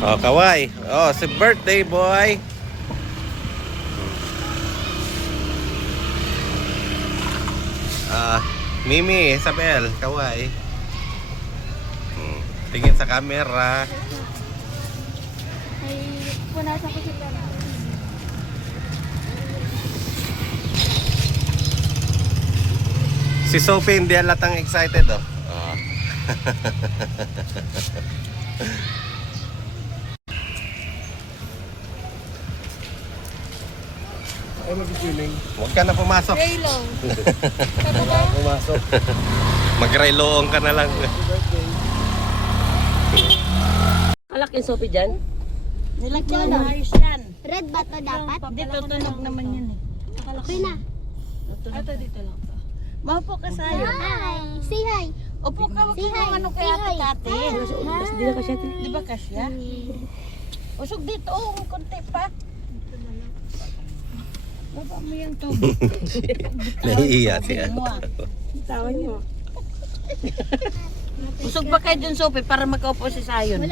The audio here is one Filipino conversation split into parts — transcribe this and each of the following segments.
Oh, kaway. Oh, si birthday boy. Mimi, Isabel, kaway. Tingin sa camera. Ay, punasan ko si Tara. Si Sophie hindi halatang excited oh. Ay, mag-swimming. Huwag ka na pumasok. Raylong. Pumasok. Mag-rayloong ka na lang. Alak yung sopi dyan? Nilagyan na. Ayos yan. Red ba to dapat? Dito tunog naman yan eh. Okay na. Ito dito lang to. Maupo ka sa'yo. Hi. Say hi. Upo ka, wag Say hi. kang ano kaya Say hi. kate. Di na kasya. Di ba kasya? Usog dito, oh, konti pa. Baba mo yung tubig. Naiiya siya. Tawa niyo. Usog ba kayo dun, Sophie, para magkaupo si Sayon?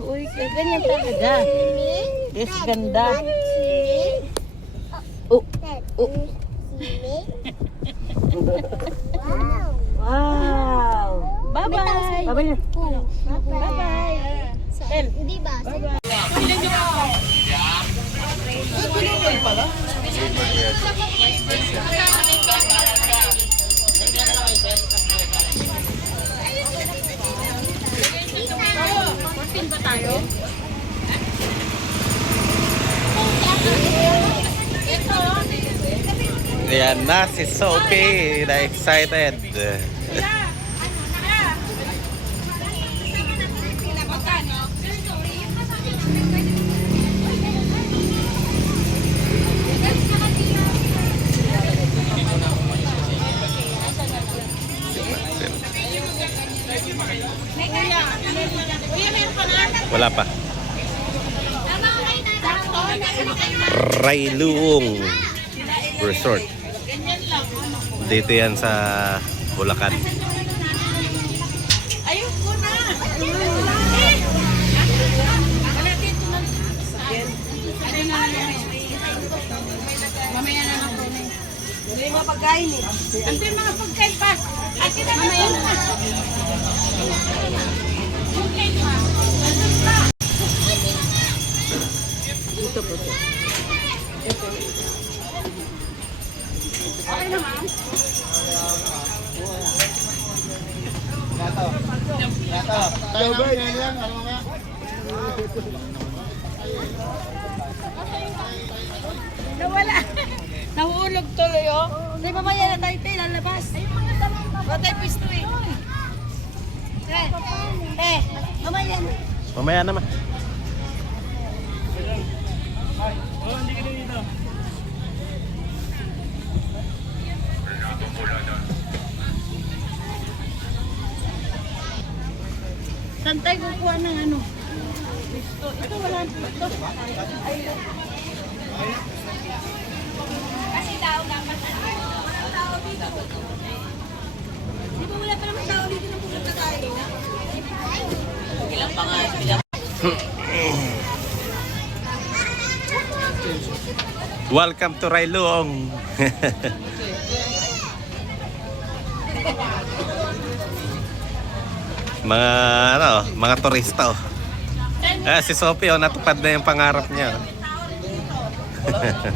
Uy, ganyan talaga. Yes, ganda. Oh, oh. Wow. Bye-bye. Bye-bye. Bye-bye. Hindi ba? Ayan na si Sophie, na excited. Wala pa. Rayluong Resort. Dito yan sa Bulacan. Ayoko na. Wala dito na. Mamaya na lang po. May mga pagkain eh. Ang yung mga pagkain pa. At kita mamaya na. Dito po. Okay na, ma'am. Tayo ba? Yan, ano nga? Nawala. Nahulog tuloy, oh. Di ba maya na tayo, tayo, lalabas. Ba tayo pisto eh. Mamaya na. Mamaya naman. Saan tayo kukuha ng ano? Pisto. Ito wala ang pisto. Ayun. Kasi tao dapat tao dito. Di ba wala pa naman tao dito na pumunta tayo? Ilang pa nga sila. Welcome to Rayluong. mga turista oh. Si Sophie oh, natupad na yung pangarap niya.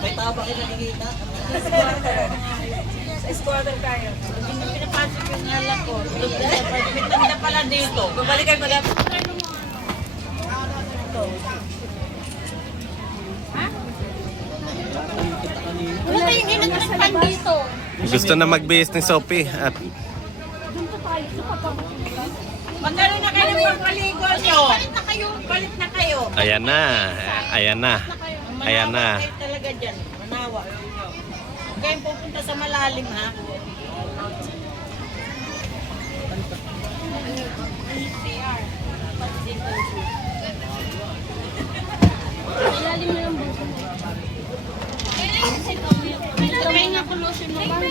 May tao ba kayo nakikita? Sa squatter tayo. Pinapasok yung alam ko. Pinapasok na pala dito. Babalik kayo pala. Wala tayong inatrakpan dito. Gusto na mag-business Sophie at Magkano na kayo ng pagpaligo nyo? Palit na kayo. Palit na kayo. ayan na. Ayan na. Ayan na. Kayo talaga dyan. Manawa. Huwag kayong pupunta sa malalim ha. Ilalim na ng buko. May nga pollution naman.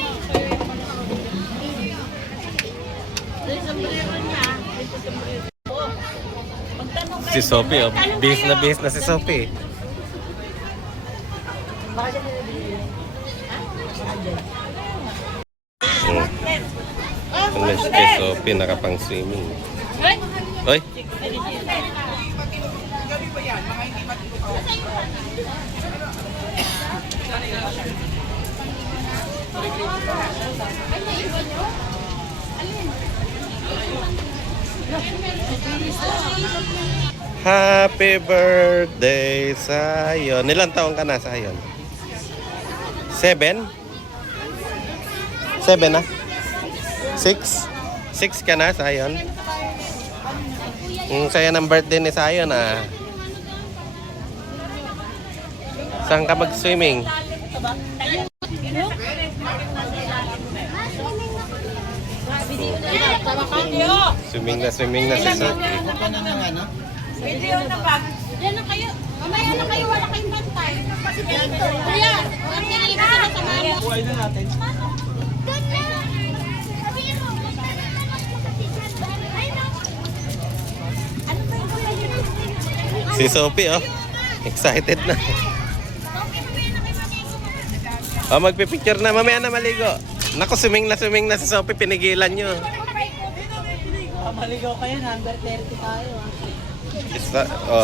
Dahil sombrero niya. Dito sombrero. Si Sophie, oh. Bihis na si Sophie. Ang si Sophie, nakapang swimming. Oy! Happy birthday, Sayon. Ilang taon ka na, Sayon? 7? 7 na? 6? 6 ka na, Sayon? Saya ng birthday ni Sayon, ah. Saan ka mag-swimming? Swimming na si Sophie. Video na ba? Diyan na kayo. Mamaya na kayo, wala kayong bantay. Si Tito. Kuya, huwag niya nalibas na sa mama. Buhay na natin. Doon na. Sabihin mo, ano ba yung kuya yun? Si Sophie, oh. Excited na. Oh, magpipicture na. Mamaya na maligo. Naku, swimming na si Sophie. Pinigilan nyo. Maligaw kayo, number 30 tayo.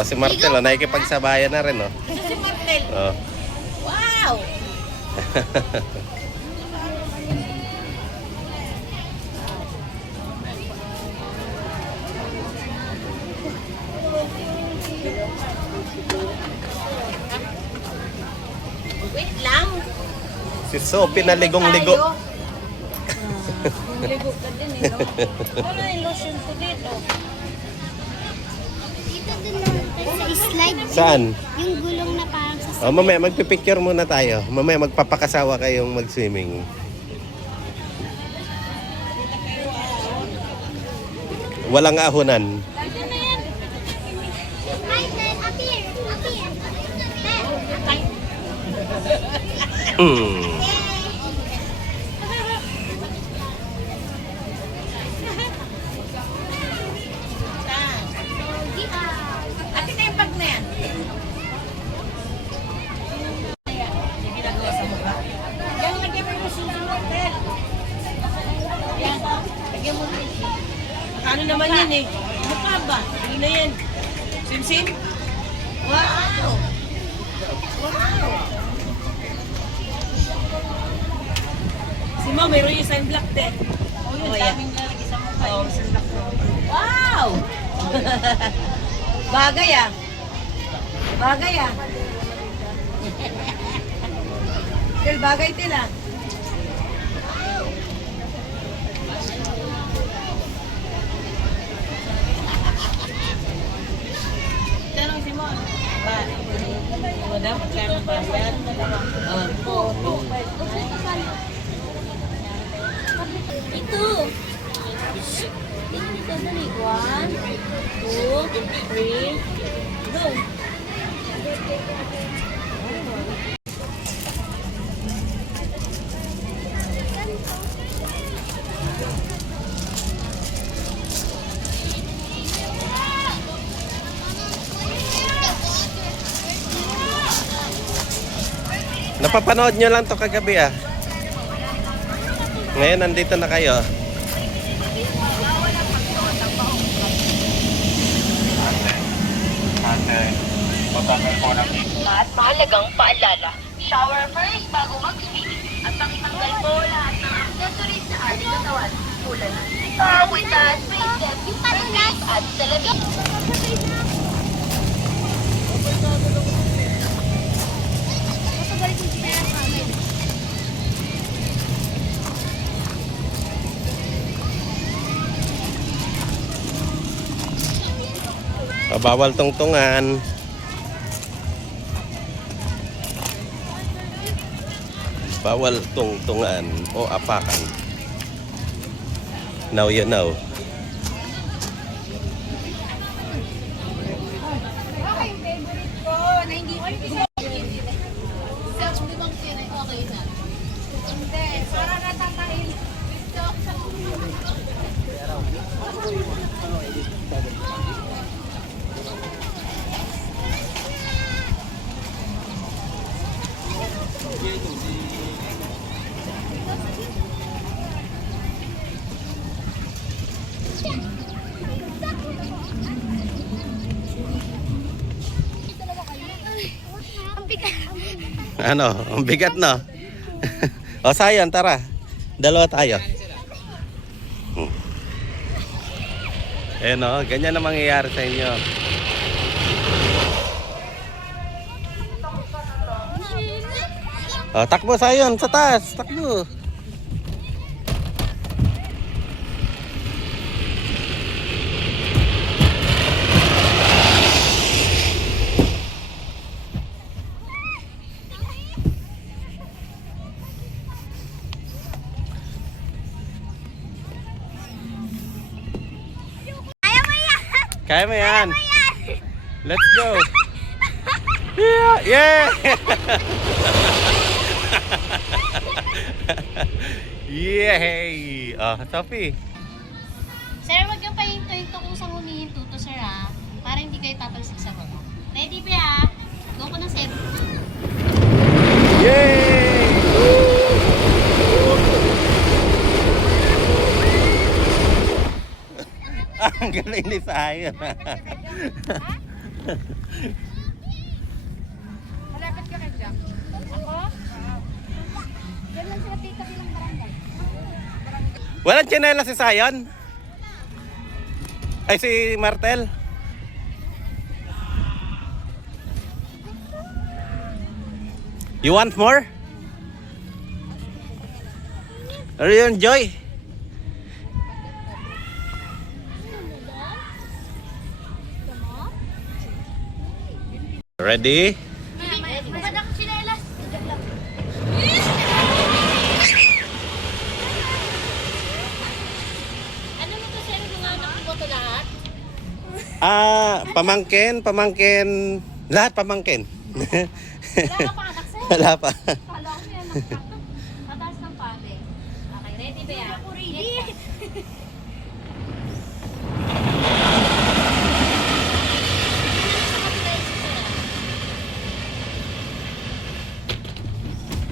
Si Martel, oh. Nakikipagsabayan na rin, oh. Ito si Martel. Oh. Wow! Wait lang. Si Sophie na ligong-ligo. Ligo ka din eh, no? Ano yung lotion ko dito? Dito din naman tayo sa slide. Saan? Yung gulong na parang sa Oh, mamaya magpipicture muna tayo. Mamaya magpapakasawa kayong mag-swimming. Walang ahonan. Dito na yan. Hi, Ted. Up here. Up here. Hmm. Ate na yung bag na yan. Sige na gawa sa mukha. Yan, lagyan mo yung lotion sa Martel. Yan, lagyan mo rin. Ano naman yan eh? Mukha ba? Hindi na yan. Sim-sim? Wow! Wow! Si Mom, mayroon yung sunblock din. Oh, yun, daming lalagay sa mukha. Oh, sunblock. Wow! Bagay ah. Bagay ah. Til, bagay til ah. Tanong si Mon. Ba? Madam, magkano ba yan? Ito. Ito na ni 1, 2, 3, go. Napapanood nyo lang to kagabi, ah. Ngayon nandito na kayo. At mahalagang paalala, shower first bago mag-swimming at pakitanggal po lahat ng accessories sa ating katawan tulad ng sikaw, witas, bracelet, permit at salamin. Bawal tungtungan. Bawal tungtungan o apakan. Now you know. Para natatahil. Ano, ang bigat no? O Sayon, tara. Dalawa tayo. Ayan o, ganyan na mangyayari sa inyo. O, takbo Sayon, sa taas, takbo. Kaya mo yan. Let's go. Yeah, yeah. Yay. Oh, Sophie. Sir, wag yung pahinto-hinto kung saan humihinto to, sir, ha? Para hindi kayo tatalsik sa baba. Ready ba, ha? Go ko ng set. Yay! Ang galing ni Sayon. Malapit ka kay Jack. Ako? Yan lang sila tita bilang barangay. Walang tsinela si Sayon? Ay, si Martel? You want more? Are you enjoy? Ready? Maganda ko sinelas. Ano nito, sir? Mga anak ko to lahat? Pamangkin. Lahat pamangkin. Wala ka pa anak, sir? Wala pa. Kala ko may anak ka. Mataas ng pate. Okay, ready ba yan? Ako ready.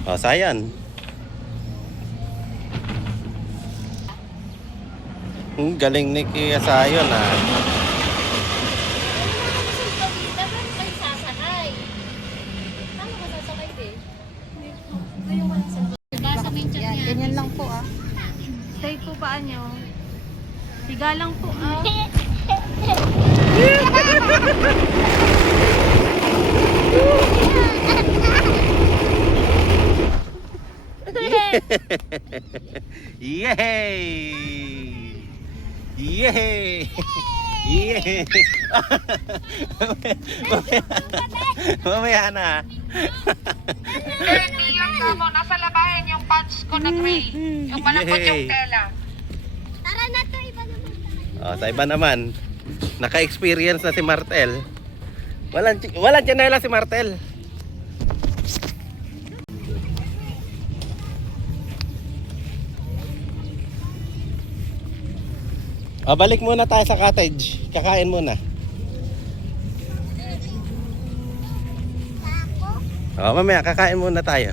O, Sayon. Galing ni Kuya Sayon, ha. Dapat kayo sasakay. Paano ka sasakay, be? Yan, ganyan lang po ah. Stay po paa nyo. Siga lang po ah. Yay! Yay! Yay! Mamaya na. Yung kamo, nasa labahin yung pants ko na gray. Yung malambot yung tela. Tara na to, iba naman tayo. O, sa iba naman, naka-experience na si Martel. Walang tsinela si Martel. O, balik muna tayo sa cottage. Kakain muna. O, mamaya, kakain muna tayo.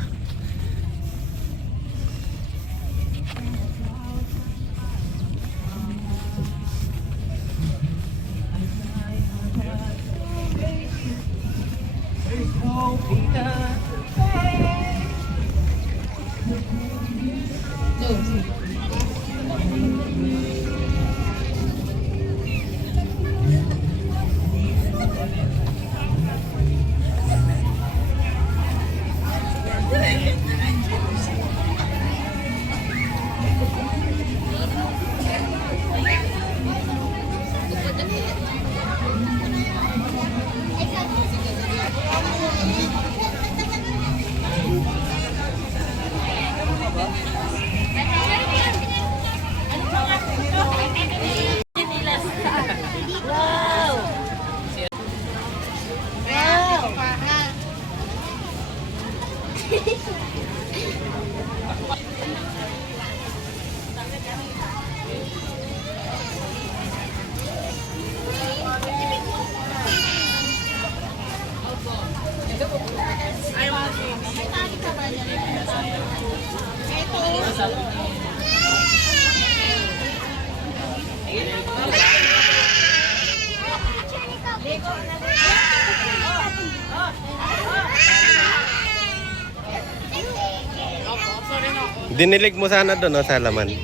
Dinilig mo sana doon, no, sa laman. Hindi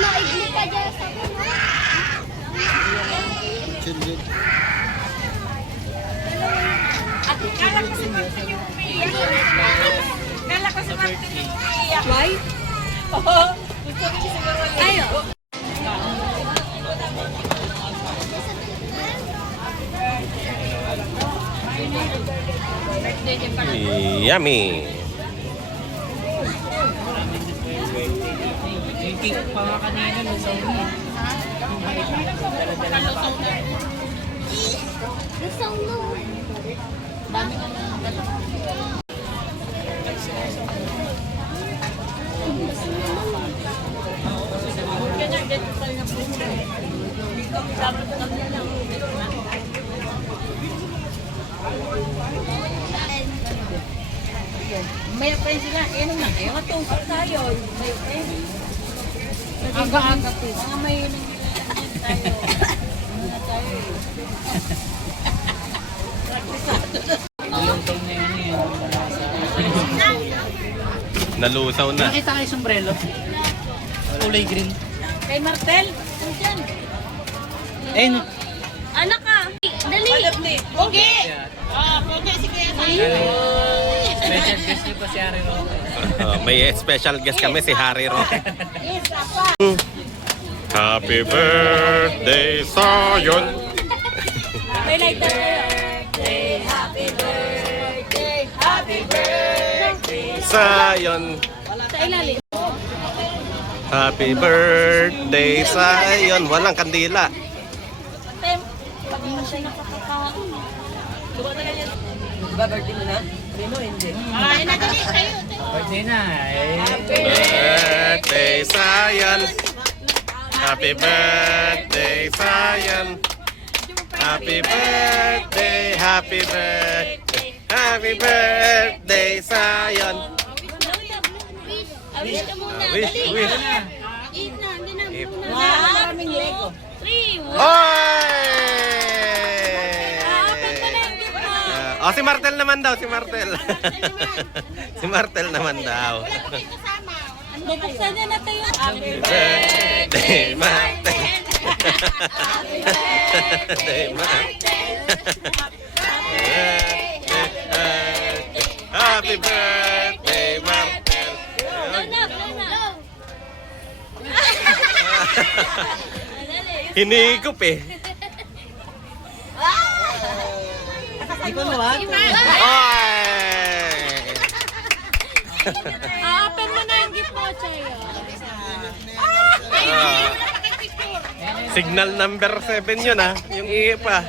na igli ka dyan sa Chill. At kala ko si Martin yung umiiyak. Kala ko si Martin yung umiiyak. Why? Oo. Gusto ko siguro yun. Ayo. Yummy! Yung cake pa nga kanina, lusaw mo. Gusto mo. May friends sila. Eh, nung lang kayo. Matungkol tayo. May friends. Aga-aga po. Mga may nangyayang tayo. Muna tayo eh. Nalusaw na. Nakita kayo sombrero? Kulay green. Kay Martel. Nandiyan. Eh, no. Anak ka. Dali. Okay. Okay. Sige. Special guest niyo pa si Harry Roque. May special guest kami, si Harry Roque. Yes, apa. Happy birthday, Sayon! May lighter kayo. Happy birthday. Happy birthday. Sayon! Sa ilalim. Happy birthday, Sayon! Walang kandila. Tem. Pag mo siya nakakakawa. Luwa na ganyan. Diba birthday mo na? Hindi mo, hindi. Ayun na, dali. Kayo. Birthday na. Eh. Birthday, Sayon! Happy birthday, Sayon! Happy birthday, happy birthday, happy birthday, Sayon! Wish ka muna. Wish, Dali. wish. Eat na. Hindi na. Eat. Muna. Maraming Lego. 3, 1. Oy! Oh, si Martel naman daw, si Martel. Si Martel naman daw. Bubuksan niya na tayo. Happy Birthday, Martel. Birthday, Martel. Happy birthday, Martel. Hinigop eh. Ikaw mo ha? Oy! Open mo na yung gift mo, Chayo. Signal number 7 yun ah. Yung ihi pa.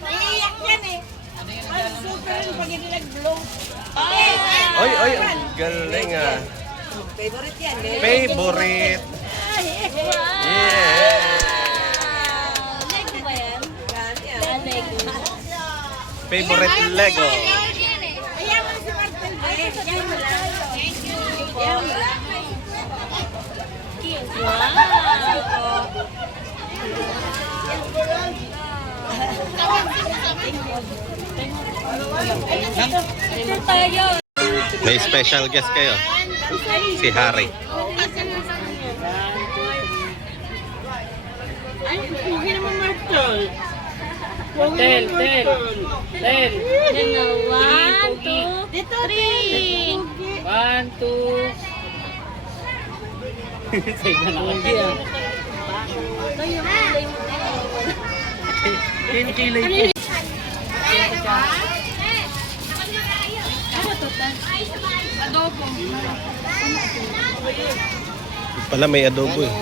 Iiyak yan eh. Ang super pag hindi nag-blow. Oy, oy, ang galing ah. Favorite yan eh. Favorite. Yeah. Lego ba yan? Lego. Favorite Lego. Ayan mo si Martin. Ayan mo lang. Thank you. Ayan mo lang. May special guest kayo. Si Harry. Tel. One, two, three. 1, 2. Sa iba na kundi ah. Kinikilay po. Pala may adobo eh.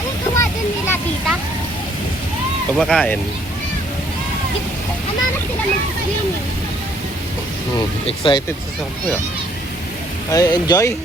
Ano gawa din nila, tita? Kumakain. Ano na sila mag-swimming? Excited sa sampu ah. Ay, enjoy.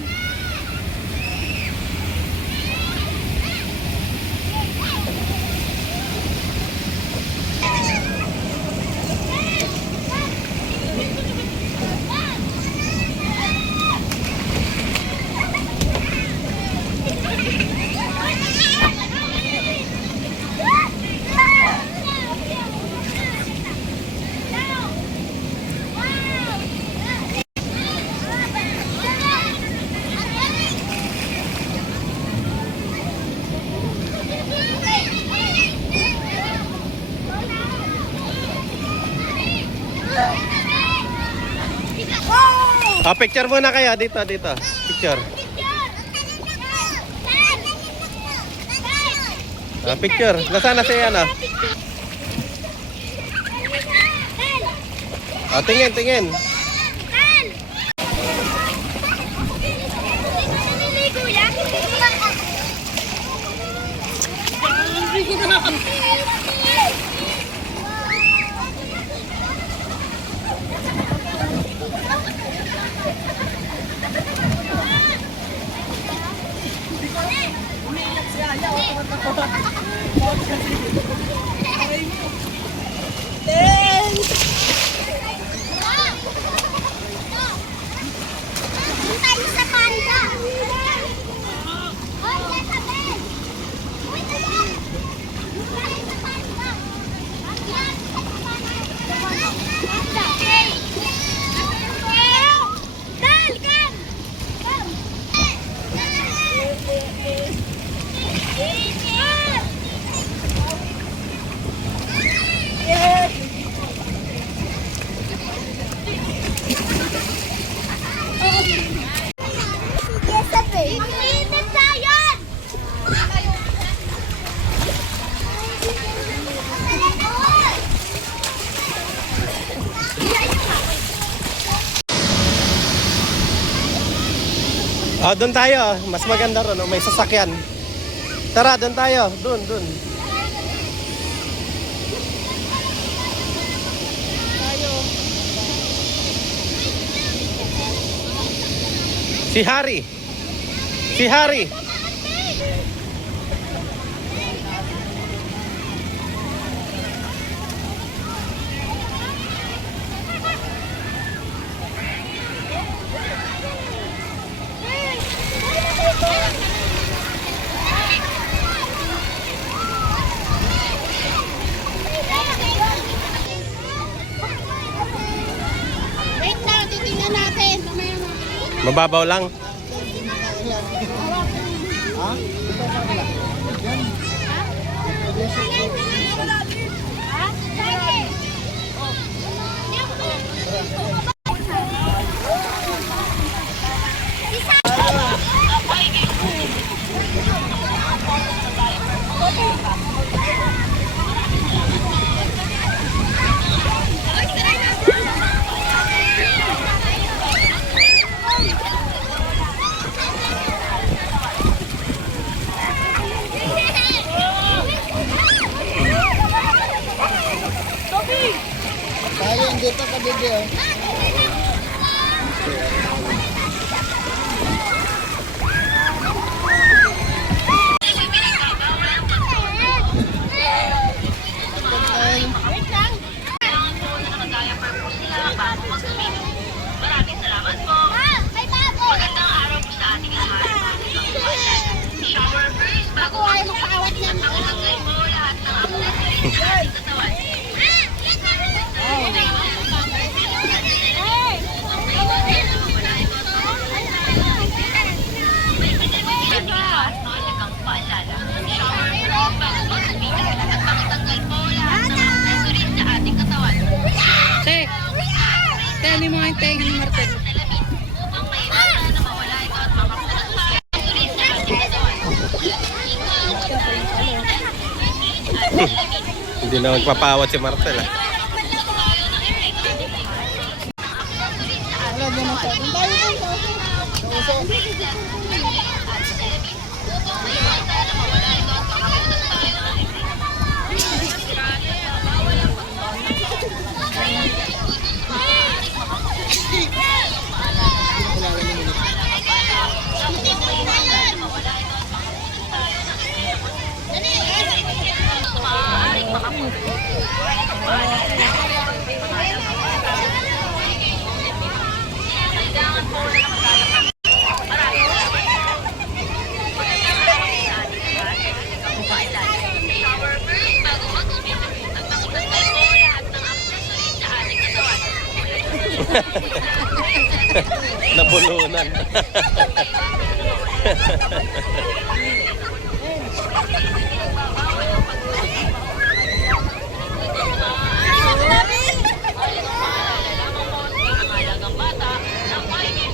Picture muna kayo. Dito. Picture. Picture. Nasaan na si ano? Tingin. Doon tayo. Mas maganda ron. May sasakyan. Tara, doon tayo. Doon. Si Hari. Wait lang, titingnan natin. Mababaw lang. Tayo yung dito ka video. Maraming salamat po. Magandang araw po sa ating lahat. Shower first bago mag-sweet. At nakatanggal po lahat ng accessories sa ating katawan. Mahalagang paalala. Shower first bago mag-sweet. At nakatanggal po lahat ng accessories sa ating katawan. Tell mo nga yung tenga ni Martel. Upang maiwasan na mawala ito at makapunas pa ang accessories sa ating katawan. Hindi na magpapawat si Martel. Shower first bago mag-sweet. At nakatanggal po lahat ng accessories sa ating katawan. Nabulunan. Mahalagang bata ng may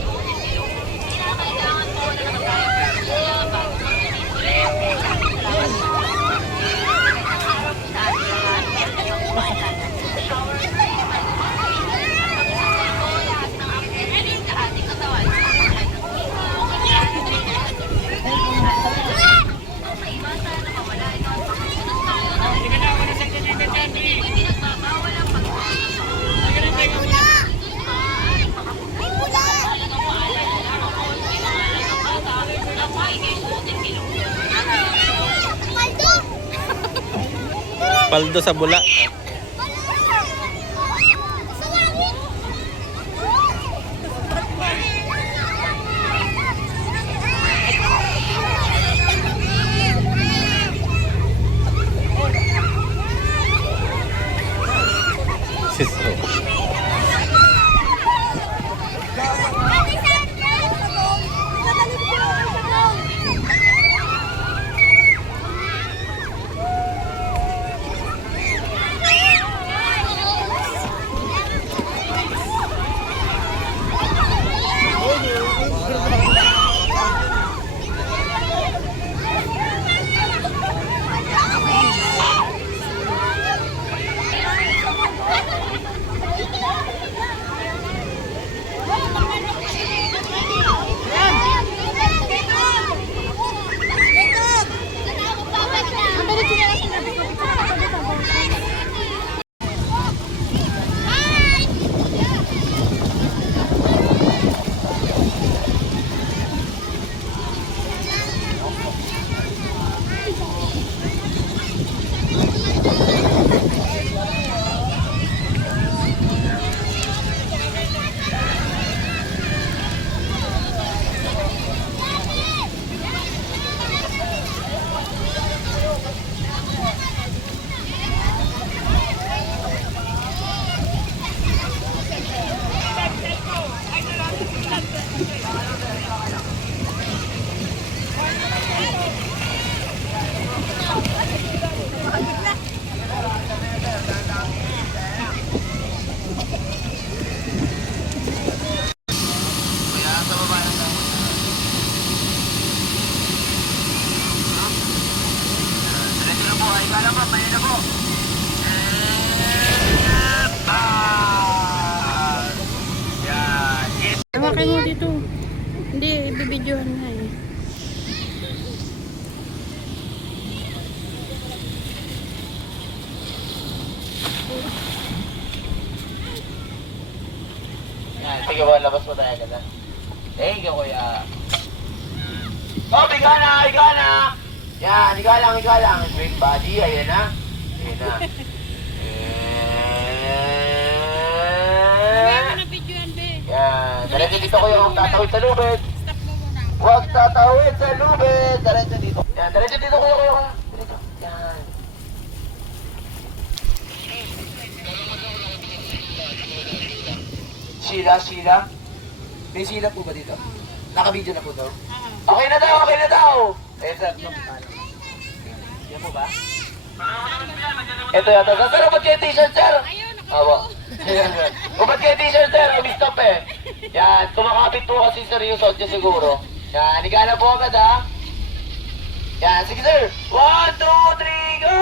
Paldo sa bula. Siso. Hawakin mo dito. Hindi, bibidyohan na eh. Sige po, labas mo tayo agad. Thank you, kuya. Oh, higa na, higa na! Yan, higa lang, higa lang. Straight body, ayan na. Ayan na. Yan, diretso dito kuya, huwag tatawid sa lubid. Huwag tatawid sa lubid. Diretso dito. Yan, diretso dito kuya, kuya. Diretso. Yan. Sheila? May Sheila po ba dito? Naka-video na po to? Okay na daw, okay na daw! Eh, sir, yan po ba? Ito yata, sir, ba't kayo t-shirt, sir? Awa. O ba't kayo t-shirt, sir? Kumistop eh. Yan, kumakapit po kasi sir yung suot niya siguro. Yan, higa na po agad ha. Yan, sige sir. 1, 2, 3, go!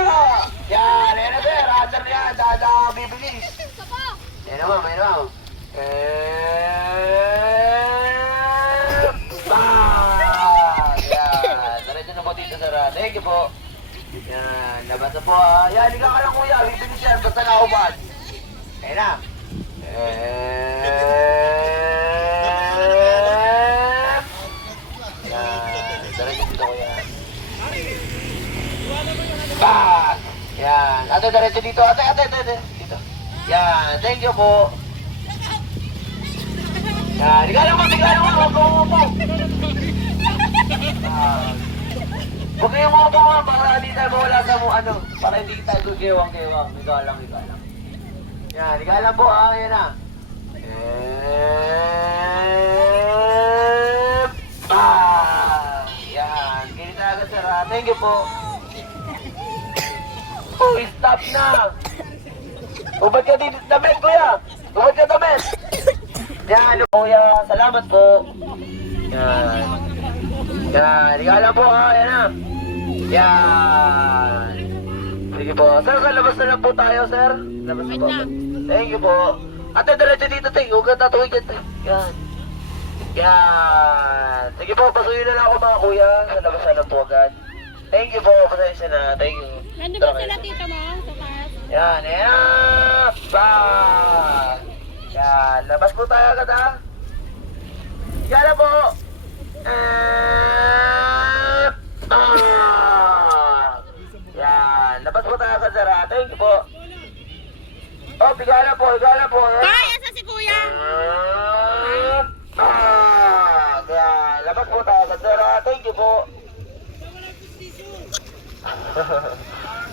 Yan, ayan na sir, answer na yan, dada bibilis. Ayan naman, ayan naman. Yan, diretso na po dito sir. Thank you po. Yan, labas na po ha. Yan, higa ka lang kuya, bibilis yan, basta nakubad. Ayan na. Yan, diretso dito kuya. Back! Yan, ate diretso dito, ate, dito. Yan, thank you po. Yan, higa lang mo, huwag huwag kayong mga para hindi tayo mawala sa mo, para hindi tayo gewang-gewang. Higa lang. Yan, higa lang po, yan na. Yan, ganito agad sir, thank you po. Oh, stop na! Ubad ka dito, damit kuya! Ubad ka damit! Yan, kuya, salamat po. Yan. Yan, higa lang po ha, yan na. Yan. Sige po. Sir, labas na lang po tayo, sir. Labas na po. Thank you po. Ate, diretso dito, ting. Huwag ka tatuwid yan, ting. Yan. Yan. Sige po, pasuyin na lang ako mga kuya. Sa labas na lang po agad. Thank you po. Pasensya na. Thank you. Nandun ba sila tita mo? Sa taas? Yan, yan. Bang! Yan, labas po tayo agad ha. Yan na po. Yan, labas po tayo agad sir ha. Thank you po. Oh, bigala po. Kaya sa si kuya. Yan. Labas po tayo agad sir ha. Thank you po.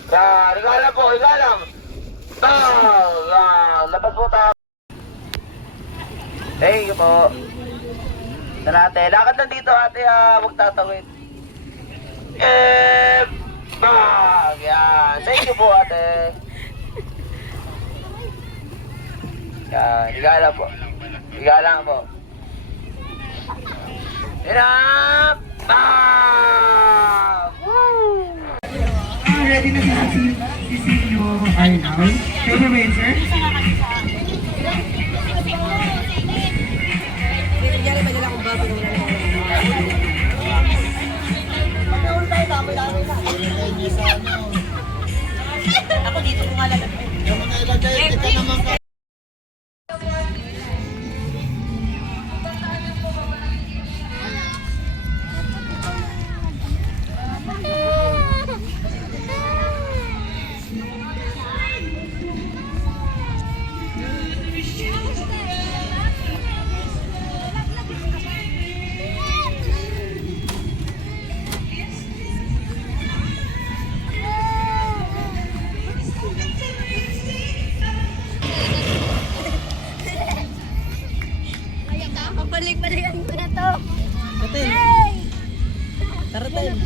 Yan. Igalang po. Yan. Labas po tayo. Thank you po. Tara ate. Lakad lang dito ate ha. Huwag tatawid. Yan. Thank you po ate. Yan. Igalang po. Igalang po. Hirap! Ready na si Silvio Arnal. Ready ba yun, sir? Ako dito ko nga lalagay. Pabalik pa rin ko na to. Taratin.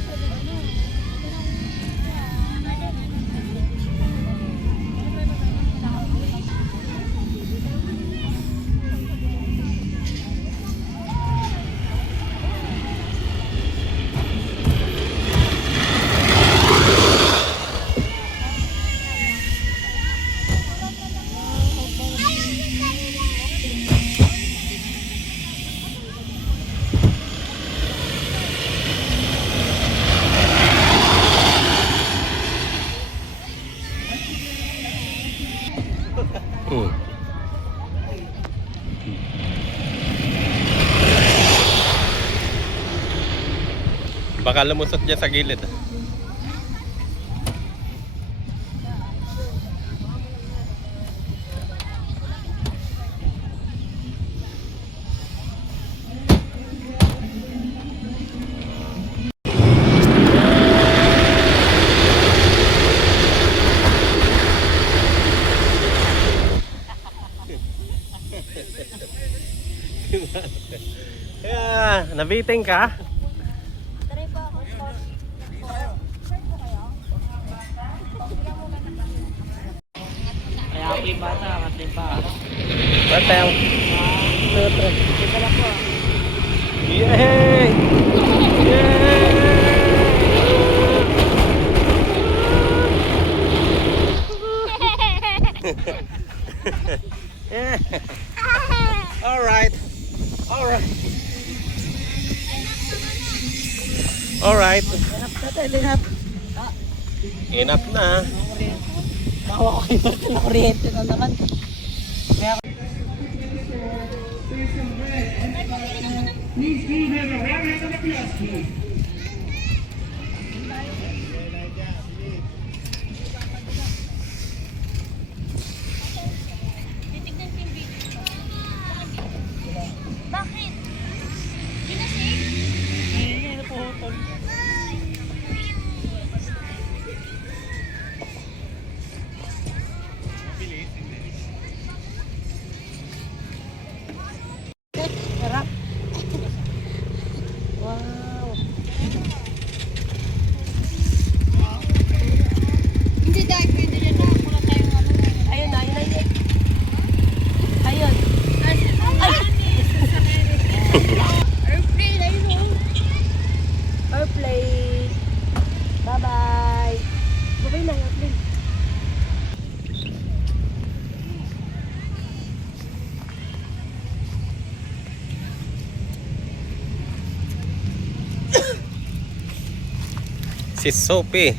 Baka lumusot dyan sa gilid. Yeah, nabiting ka? Kaya ako yung bata, kasi pa. Batang. Yay! Yay! Alright. Alright. Alright. Enough na. Bawa ko kayo na kuryente na naman. Please give him a round of applause, please. Bakit? Ginasig? Hindi dahil pwede rin na. Wala tayong ano. Ayun na, ayun na. Ayun. Airplane, ayun o. Airplane. Bye-bye. Bye-bye na, airplane. Si Sophie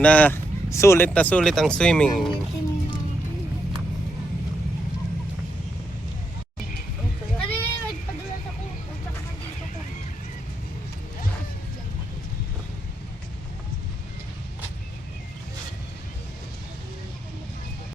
na sulit ang swimming.